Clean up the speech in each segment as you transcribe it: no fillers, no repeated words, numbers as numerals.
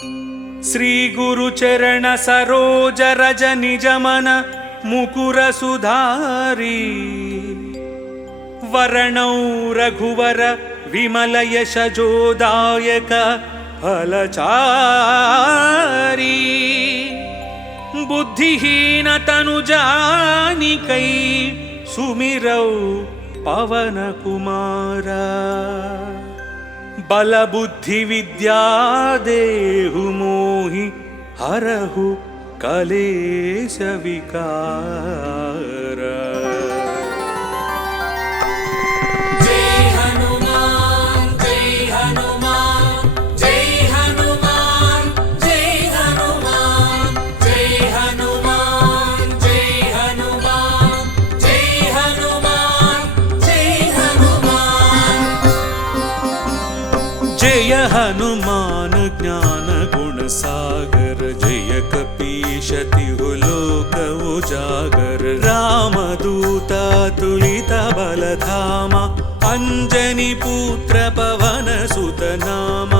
श्री गुरु चरण सरोज रज निज मन मुकुर सुधारी वर्णौ रघुवर विमल यश जोदायक फलचारी बुद्धिहीन तनु जानिकै सुमिरौ पवन कुमारा बल बुद्धि विद्या देहु मोहि हरहु कलेश विकार। जय हनुमान ज्ञान गुण सागर जय कपीश तिहु लोक उजागर रामदूत तुलित बलधामा अंजनी पुत्र पवन सुत नाम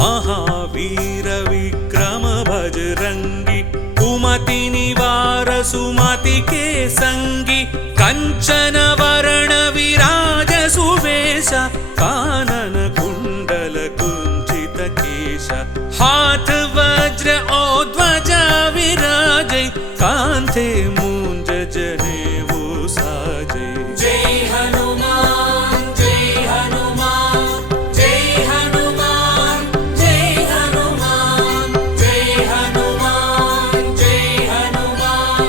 महावीर विक्रम बजरंगी कुमति निवार सुमति के संगी कंचन वरण विराज सुवेश कानन कुंचित केश हाथ वज्र और ध्वजा विराजे कांधे मूंज जनेऊ साजे। जय हनुमान जय हनुमान जय हनुमान जय हनुमान जय हनुमान जय हनुमान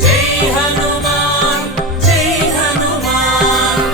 जय हनुमान जय हनुमान।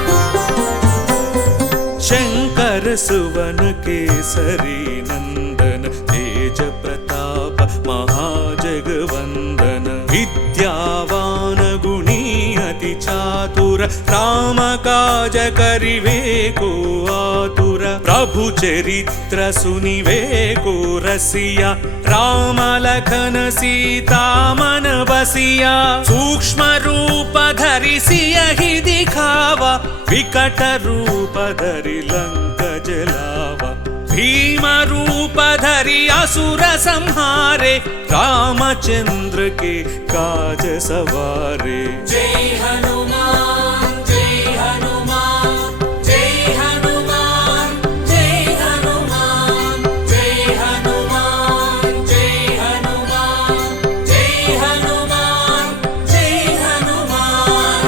शंकर सुवन केसरी नंदन तेज प्रताप महाजगवंदन विद्यावान गुणी अति चातुर राम काज करिवे को आतुर प्रभु चरित्र सुनिवे को रसिया राम लखन सीता मन बसिया सूक्ष्म रूप धरि सियहि दिखावा विकट रूप धरि लंक जलावा भीम रूप धरि असुर संहारे रामचंद्र के काज सवारे। जय हनुमान जय हनुमान जय हनुमान जय हनुमान जय हनुमान जय हनुमान जय हनुमान जय हनुमान।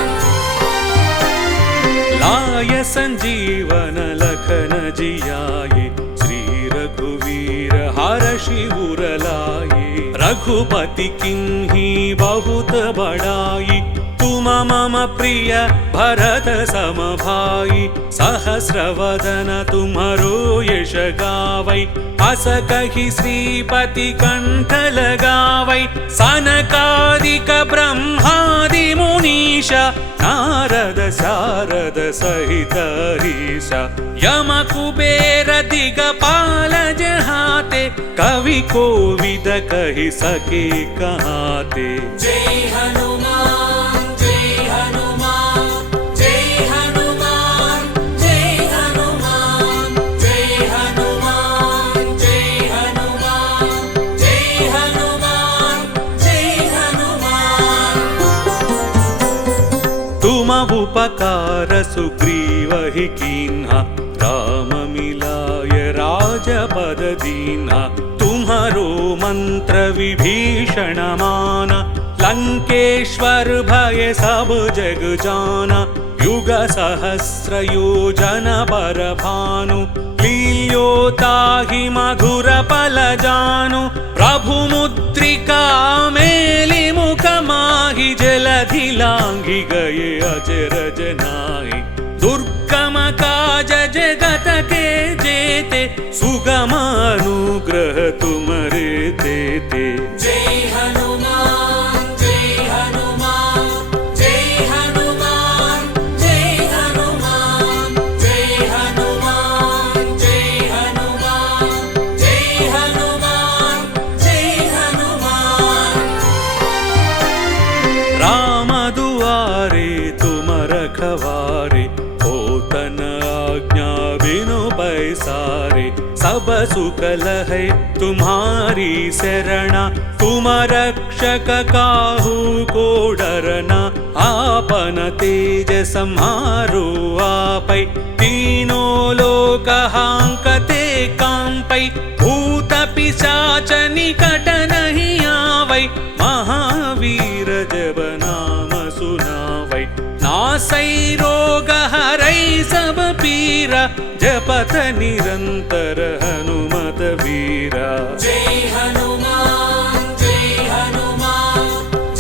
लाय संजीवन लखन जियाए श्री रघुवीर हर्षि उर लाए रघुपति किन्ही बहुत बड़ाई तुम मम प्रिय भरत सम भाई सहस्रवदन तुम्हरो यश गावै अस कहि श्रीपति कंठ लगावै सनकादिक ब्रह्मादि मुनीशा नारद शारद सहित हरीशा यम कुबेर दिगपाल जहाते कवि कोविद कहि सके कहाते। जय हनुमान जय हनुमान जय हनुमान जय हनुमान जय हनुमान जय हनुमान जय हनुमान जय हनुमान। तुम उपकार सुग्रीव ही कीन्हा राम मिलाय राजपद दीन्हा तुम्हारो मंत्र विभीषण माना लंकेश्वर भय सब जग जाना युग सहस्र योजन पर भानु लील्योताहि मधुर पल जानु प्रभु मुद्रिका मेलि मुख माहि जलधि लांघि गए अजरज नाहि दुर्गम काज जगत के जेते सुगम अनुग्रह तुम्हारे देते। जय हनुमान जय हनुमान जय हनुमान जय हनुमान जय हनुमान जय हनुमान जय हनुमान जय हनुमान। राम दुआरे तुम रखवारे होतन आज्ञा बिनु पैसारे सब सुख लहै तुम्हारी शरणा, तुम रक्षक काहू को डरना। आपन तेज सम्हारो आपै, तीनों लोक हांकते कांपै। भूत पिशाच निकट नहीं आवै, महावीर जब नाम सुनावै। नासै रोग हरै सब पीरा, जपत निरंतर हनुमत वीरा। जय हनुमान जय हनुमान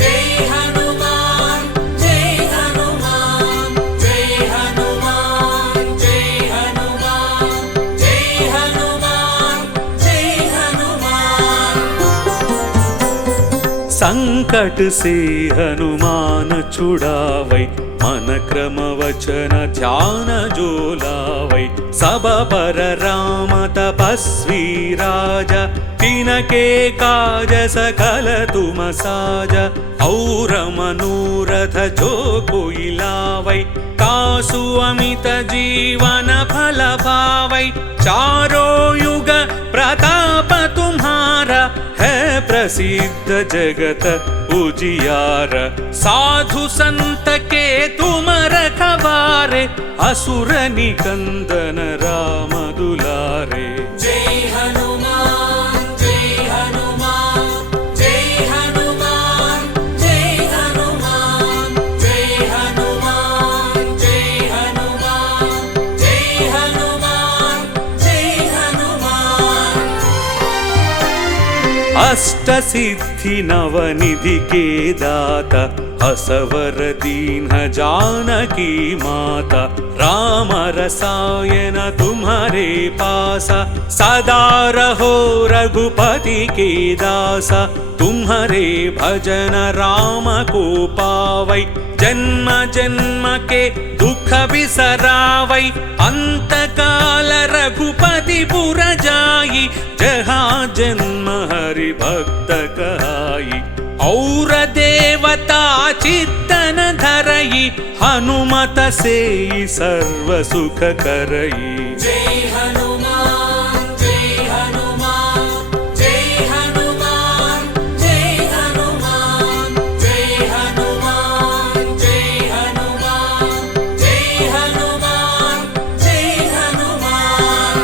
जय हनुमान जय हनुमान जय हनुमान जय हनुमान जय हनुमान जय हनुमान। संकट से हनुमान छुड़ावै, मन क्रम वचन ध्यान जो लावै। सब पर राम तपस्वी राजा, तिनके काज सकल तुम साजा। और मनोरथ जो कोई लावै, तासु अमित जीवन फल पावै। चारों युग प्रताप तुम्हारा, है प्रसिद्ध जगत उजियारा। साधु संत के तुम रखवारे, असुर निकंदन राम दुलारे। जय हनुमान जय हनुमान जय हनुमान जय हनुमान जय हनुमान जय हनुमान जय हनुमान जय हनुमान। अष्ट सिद्धि नवनिधि के दाता, असवर दीन जानकी माता। राम रसायन तुम्हारे पासा, सदा रहो रघुपति के दासा। तुम्हारे भजन राम को पावै, जन्म जन्म के दुख बिसरावै। अंत काल रघुपति पुर जाई, जहाँ जन्म हरि भक्त कहाई। और देवता चित्तन धरई, हनुमत से सर्व सुख करई। जय हनुमान जय हनुमान जय हनुमान जय हनुमान जय हनुमान जय हनुमान जय हनुमान जय हनुमान।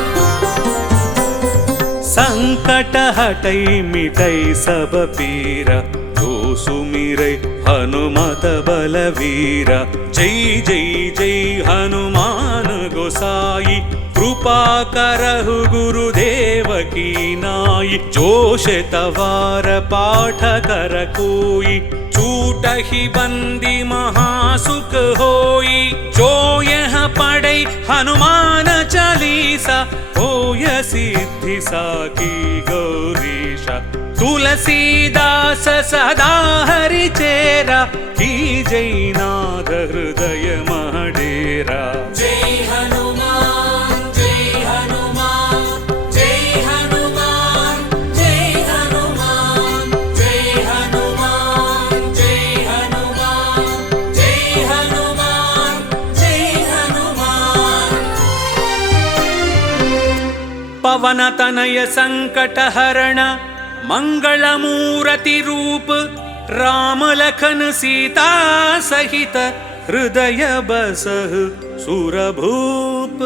संकट हटै मिटै सब पीरा, जो सुमिरै हनुमत बलवीरा। जय जय जय हनुमान गोसाई, कृपा करहु गुरुदेव की नाई। जो शतवार पाठ कर कोई, छूटहि बंदी महासुख होई। जो यह पढ़ै हनुमान चालीसा, होय सिद्धि साकी गौरीशा। तुलसीदास सदा हरि चेरा, की जय नाथ हृदय महडेरा। जय हनुमान जय हनुमान जय हनुमान जय हनुमान जय हनुमान जय हनुमान जय हनुमान जय हनुमान। पवन तनय संकट हरण, मंगल मूर्ति रूप। राम लखन सीता सहित, हृदय बसहु सुरभूप।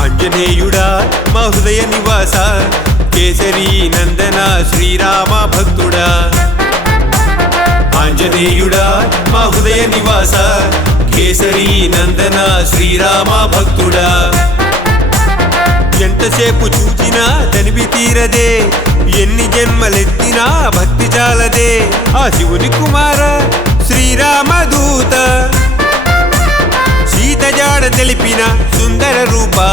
ఆంజనేయుడా మా హృదయ నివాస, కేసరి నందన శ్రీరామ భక్తుడా. ఆంజనేయుడా మా హృదయ నివాస, కేసరి నందన శ్రీరామ భక్తుడా. ఎంతసేపు చూచినా తనివి తీరదే, ఎన్ని జన్మలెత్తినా భక్తి చాలదే. ఆ శివుని కుమార శ్రీరామ దూత, సీత జాడ తెలిపిన సుందర రూపా.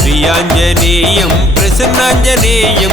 శ్రీ ఆంజనేయం ప్రసన్నాంజనేయం,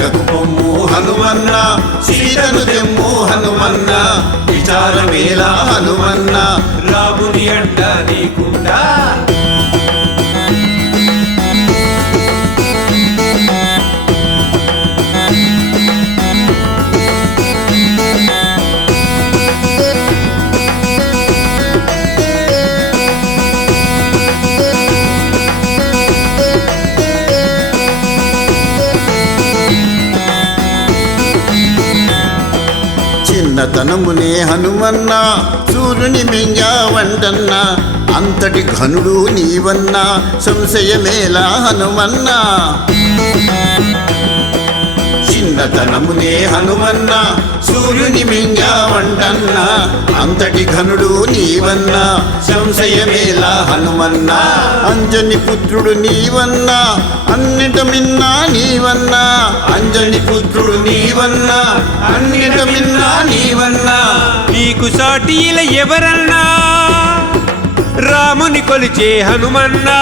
హనుమన్న సీతను తెమ్ము హనుమన్న విచారమేలా హనుమన్న రాముని అండ నీకుండా చిన్నతనమునే హనుమన్న సూర్యుని మింగావంటన్న అంతటి ఘనుడు నీవన్నా సంశయమేలా హనుమన్న చిన్నతనమునే హనుమన్న సూర్యుని మింగావంటన్న అంతటి ఘనుడు నీవన్నా సంశయమేలా హనుమన్న అంజని పుత్రుడు నీవన్నా అన్నిట మిన్నా నీవన్నా అంజని పుత్రుడు నీవన్నా అన్నిట మిన్నా నీవన్నా నీకు సాటిల ఎవరన్నా రాముని కొలిచే హనుమన్నా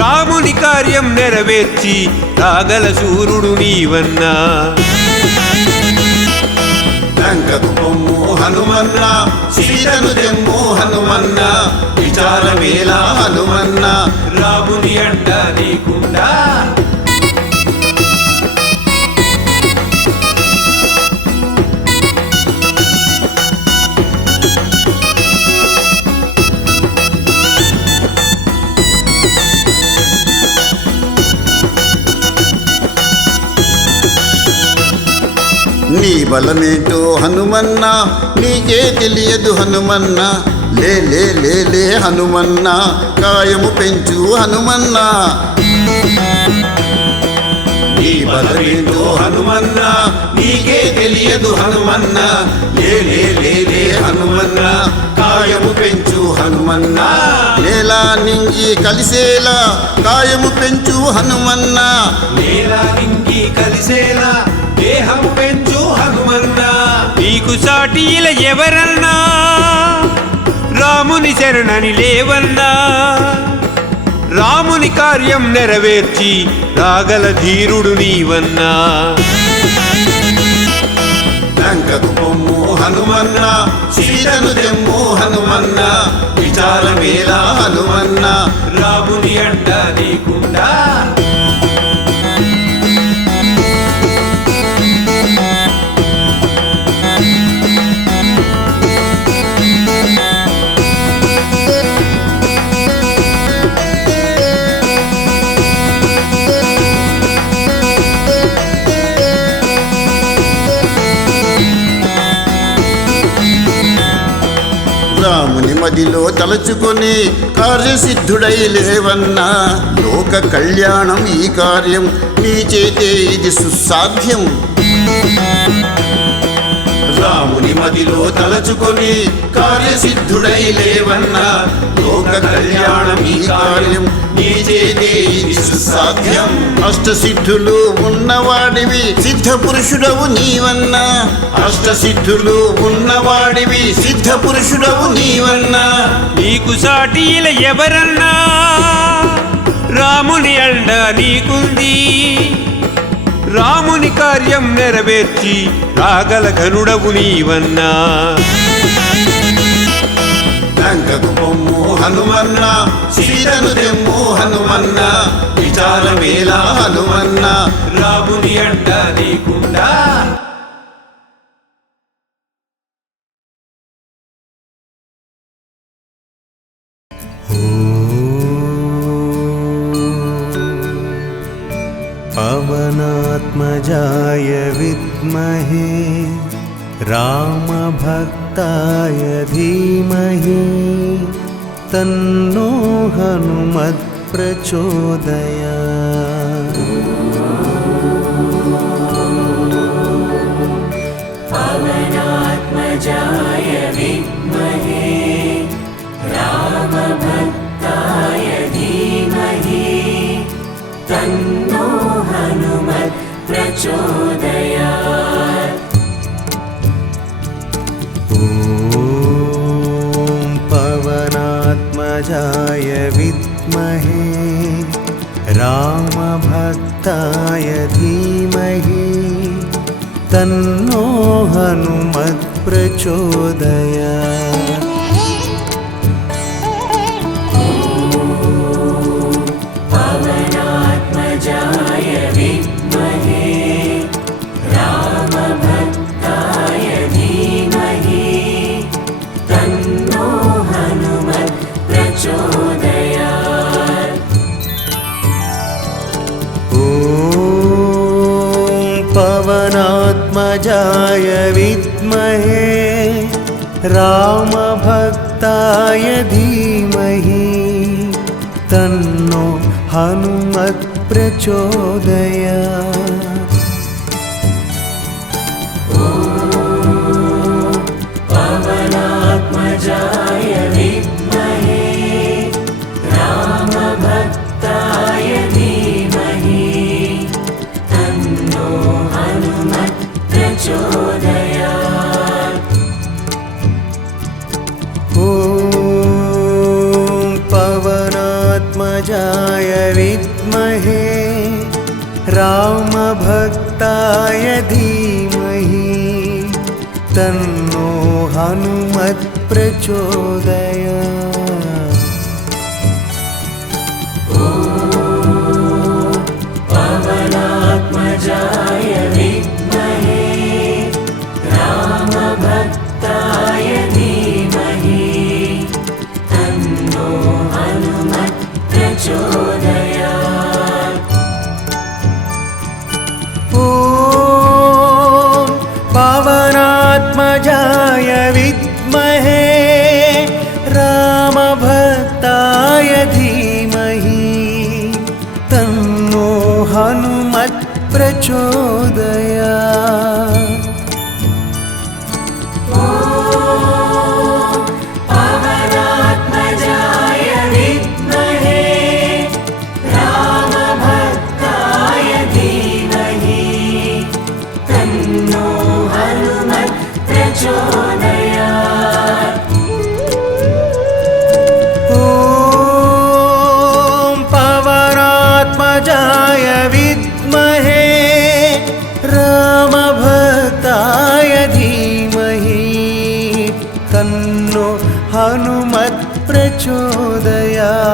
రాముని కార్యం నెరవేర్చి రాగల సూర్యుడు నీవన్నా లంకకు పొమ్ము హనుమన్న సీతను తెమ్ము హనుమన్న విచారమేలా హనుమన్న రాముని అండ నీకుండా నీ బలమేంటో హనుమన్న నీకే తెలియదు హనుమన్న లే లే లే లే హనుమన్న కాయము పెంచు హనుమన్న నీ బలమేంటో హనుమన్న నీకే తెలియదు హనుమన్న లే లే లే లే హనుమన్న కాయము పెంచు హనుమన్న నేలా నింగి కలిసేలా కాయము పెంచు హనుమన్న నేలా నింగి కలిసేలా దేహం పెంచు హనుమన్నా నీకు సాటిల ఎవరన్నా రాముని శరణని లేవన్నా రాముని కార్యం నెరవేర్చి రాగల ధీరుడు నీవన్నా లంకకు పొమ్ము హనుమన్న సీతను తెమ్ము హనుమన్న విచారమేలా హనుమన్న రాముని అండ నీకుండా రాముని మదిలో తలచుకొని కార్యసిద్ధుడై లేవన్నా లోక కళ్యాణం ఈ కార్యం నీ చేతే ఇది సుసాధ్యం రాముని మదిలో తలచుకొని కార్యసిద్ధుడై లేవన్నా లోక కళ్యాణం ఈ కార్యం నీ చేతే ఇది సుసాధ్యం అష్టసిద్ధులు ఉన్నవాడివి సిద్ధ పురుషుడవు నీవన్నా అష్టసిద్ధులు ఉన్నవాడివి సిద్ధ పురుషుడవు నీవన్నా నీకు సాటిల ఎవరన్నా రాముని అండ నీకుంది రాముని కార్యం నెరవేర్చి రాగల ఘనుడవు నీవన్నా లంకకు పొమ్ము హనుమన్న సీతను తెమ్ము హనుమన్న విచారమేలా హనుమన్న రాముని అండ నీకుండా पवनात्मजाय विद्महे रामभक्ताय धीमहि तन्नो हनुमत् प्रचोदयात् पवनात्मजाय विद्महे रामभक्ताय धीमहि तन्नो हनुमत् प्रचोदयात् ॐ पवनात्मजाय विद्महे रामभक्ताय रामभक्ताय धीमहि तन्नो हनुमत् प्रचोदयात्। पवनात्मजाय विद्महे रामभक्ताय धीमहि तन्नो हनुमत् प्रचोदयात्। ॐ पवनात्मजाय विद्महे रामभक्ताय धीमहि तन्नो हनुमत् प्रचोदयात्। पवनात्मजाय विद्महे रामभक्ताय धीमहि तन्नो हनुमत् प्रचोदयात्। ॐ पवनात्मजाय विद्महे रामभक्ताय धीमहि तन्नो हनुमत् प्रचोदयात्। पवनात्मजाय विद्महे रामभक्ताय धीमहि तन्नो हनुमत् प्रचोदयात्। ॐ पवनात्मजाय विद्महे रामभक्ताय धीमहि तन्नो हनुमत् प्रचोदयात्। पवनात्मजाय विद्महे रामभक्ताय धीमहि तन्नो हनुमत् प्रचोदयात्। ॐ पवनात्मजाय विद्महे रामभक्ताय धीमहि तन्नो हनुमत् प्रचोदयात्।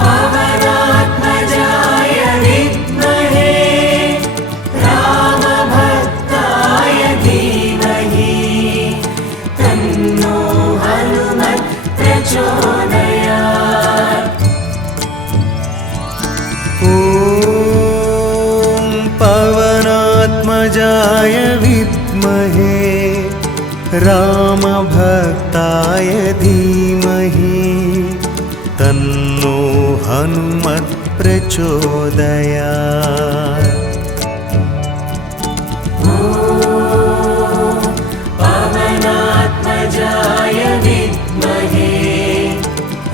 पवनात्मजाय विद्महे रामभक्ताय धीमहि तन्नो हनुमत् प्रचोदयात्। ॐ पवनात्मजाय विद्महे रामभक्ताय धीमहि तन्नो हनुमत् प्रचोदयात्। पवनात्मजाय विद्महे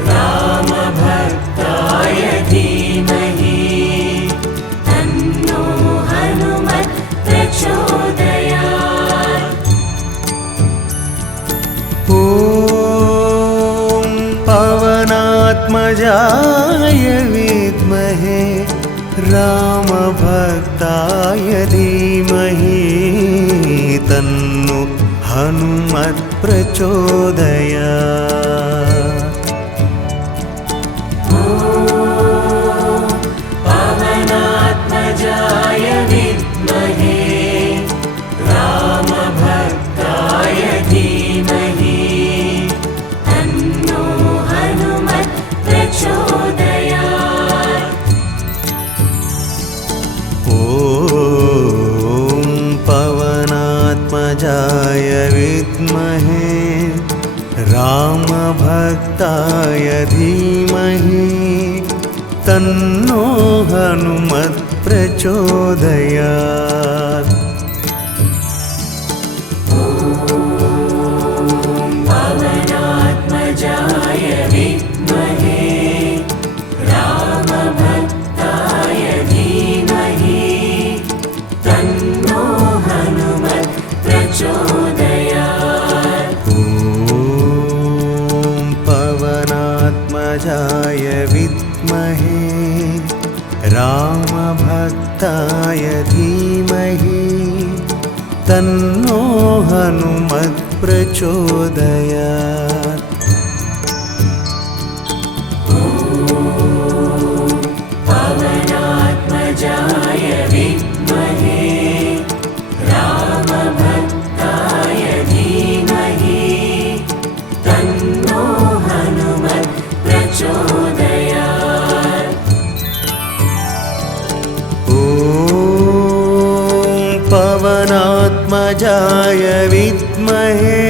रामभक्ताय धीमहि तन्नो हनुमत् प्रचोदयात्। ॐ पवनात्मजाय विद्महे रामभक्ताय धीमहि तन्नो हनुमत् प्रचोदयात्। पवनात्मजाय विद्महे रामभक्ताय धीमहि तन्नो हनुमत् प्रचोदयात्। ॐ पवनात्मजाय विद्महे रामभक्ताय धीमहि तन्नो हनुमत् प्रचोदयात्। पवनात्मजाय विद्महे रामभक्ताय धीमहि तन्नो हनुमत् प्रचोदयात्। ॐ पवनात्मजाय धीमहि तन्नो हनुमत् प्रचोदयात्। पवनात्मजाय विद्महे रामभक्ताय धीमहि तन्नो हनुमत् प्रचोदयात्। ॐ पवनात्मजाय विद्महे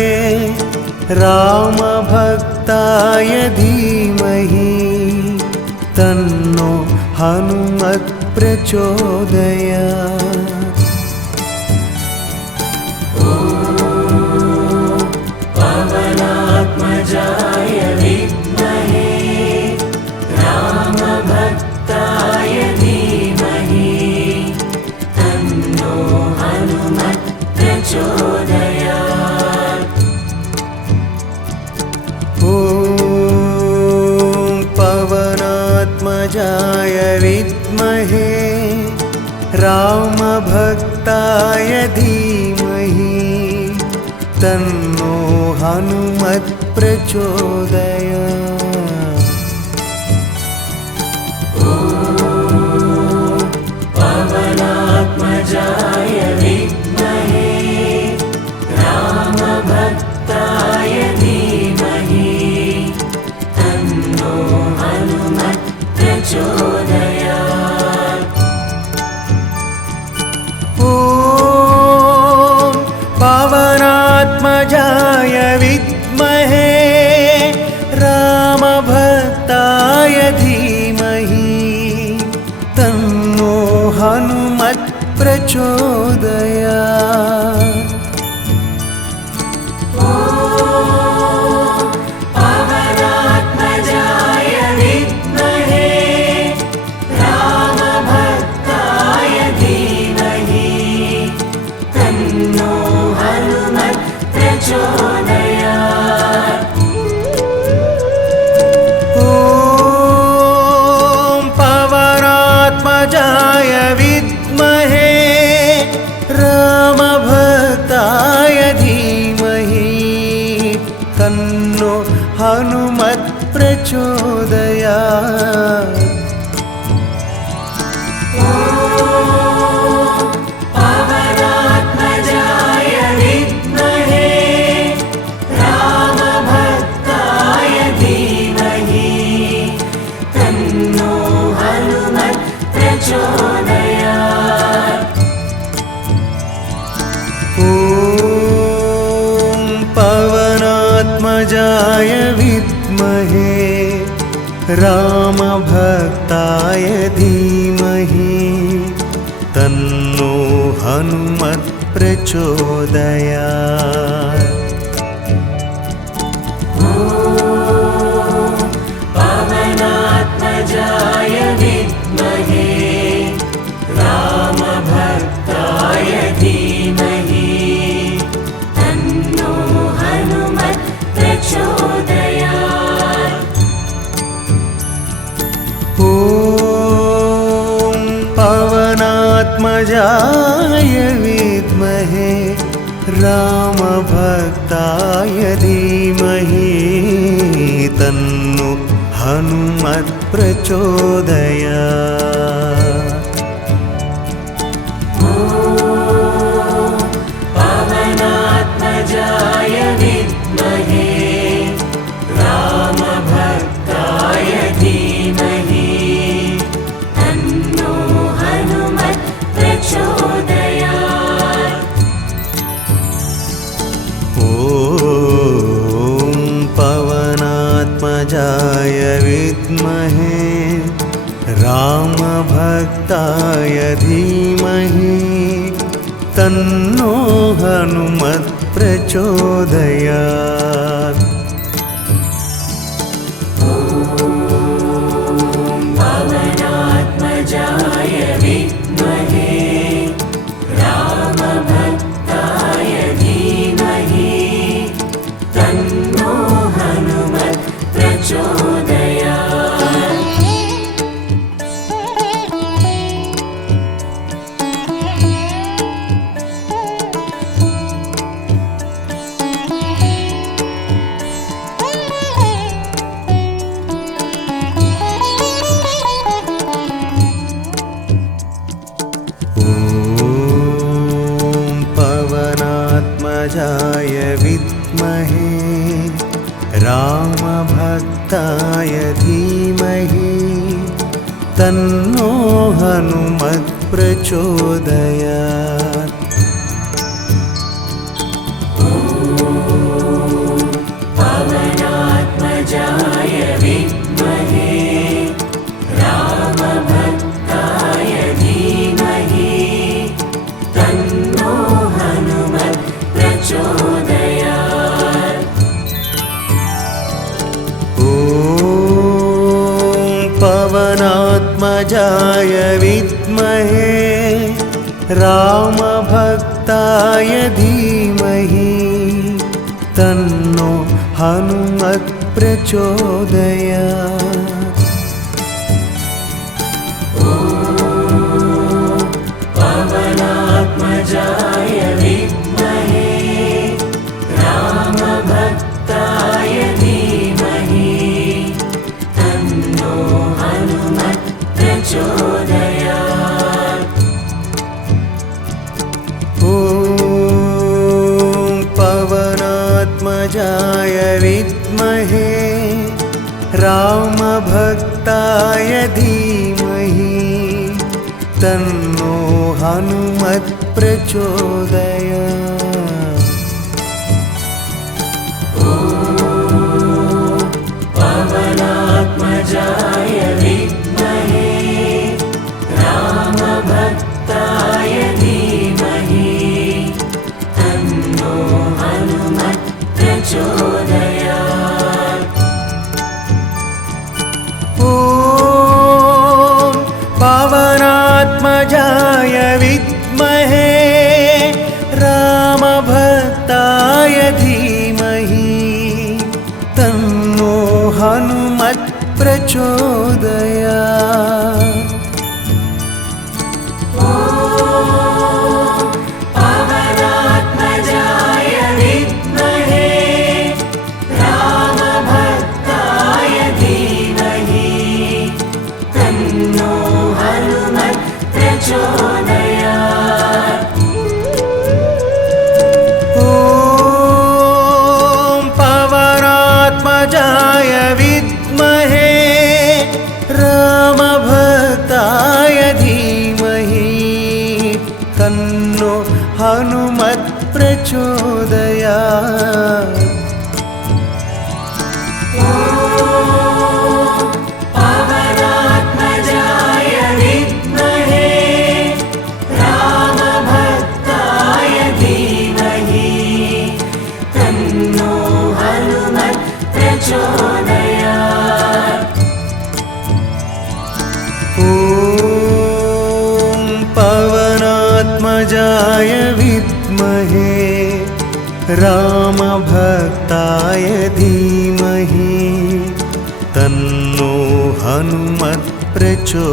रामभक्ताय धीमहि तन्नो हनुमत् प्रचोदयात्। पवनात्मजाय विद्महे रामभक्ताय धीमहि तन्नो हनुमत् प्रचोदयात्। ॐ पवनात्मजाय विद्महे रामभक्ताय धीमहि तन्नो हनुमत् प्रचोदयात्। पवनात्मजाय विद्महे रामभक्ताय धीमहि तन्नो हनुमत् प्रचोदयात्। ॐ पवनात्मजाय विद्महे रामभक्ताय धीमहि तन्नो हनुमत् प्रचोदयात्। पवनात्मजाय विद्महे रामभक्ताय धीमहि तन्नो हनुमत् प्रचोदयात्। ॐ पवनात्मजाय विद्महे रामभक्ताय धीमहि तन्नो हनुमत् प्रचोदयात्। पवनात्मजाय विद्महे रामभक्ताय धीमहि तन्नो हनुमत् प्रचोदयात्। ॐ पवनात्मजाय विद्महे रामभक्ताय धीमहि तन्नो हनुमत् प्रचोदयात्। पवनात्मजाय विद्महे रामभक्ताय धीमहि तन्नो हनुमत् प्रचोदयात्। ॐ पवनात्मजाय विद्महे रामभक्ताय धीमहि तन्नो हनुमत् प्रचोदयात्। पवनात्मजाय विद्महे रामभक्ताय धीमहि तन्नो हनुमत् प्रचोदयात्। ॐ पवनात्मजाय विद्महे रामभक्ताय धीमहि तन्नो हनुमत् प्रचोदयात्। पवनात्मजाय विद्महे रामभक्ताय धीमहि तन्नो हनुमत् प्रचोदयात्। पवनात्मजाय विद्महे रामभक्ताय धीमहि तन्नो हनुमत् प्रचोदयात्। पवनात्मजाय विद्महे रामभक्ताय धीमहि तन्नो हनुमत् प्रचोदयात्। ॐ पवनात्मजाय विद्महे रामभक्ताय धीमहि तन्नो हनुमत् प्रचोदयात्। पवनात्मजाय विद्महे रामभक्ताय धीमहि तन्नो हनुमत् प्रचोदयात्। ॐ पवनात्मजाय विद्महे रामभक्ताय धीमहि तन्नो हनुमत् प्रचोदयात्। पवनात्मजाय विद्महे रामभक्ताय धीमहि तन्नो हनुमत् प्रचोदयात्। ॐ पवनात्मजाय विद्महे रामभक्ताय धीमहि तन्नो हनुमत् प्रचोदयात्। पवनात्मजाय विद्महे रामभक्ताय धीमहि तन्नो हनुमत् प्रचोदयात्। ॐ पवनात्मजाय विद्महे रामभक्ताय धीमहि तन्नो हनुमत् प्रचोदयात्। पवनात्मजाय विद्महे रामभक्ताय धीमहि तन्नो हनुमत् प्रचोदयात्। ॐ पवनात्मजाय विद्महे रामभक्ताय धीमहि तन्नो हनुमत् प्रचोदयात्।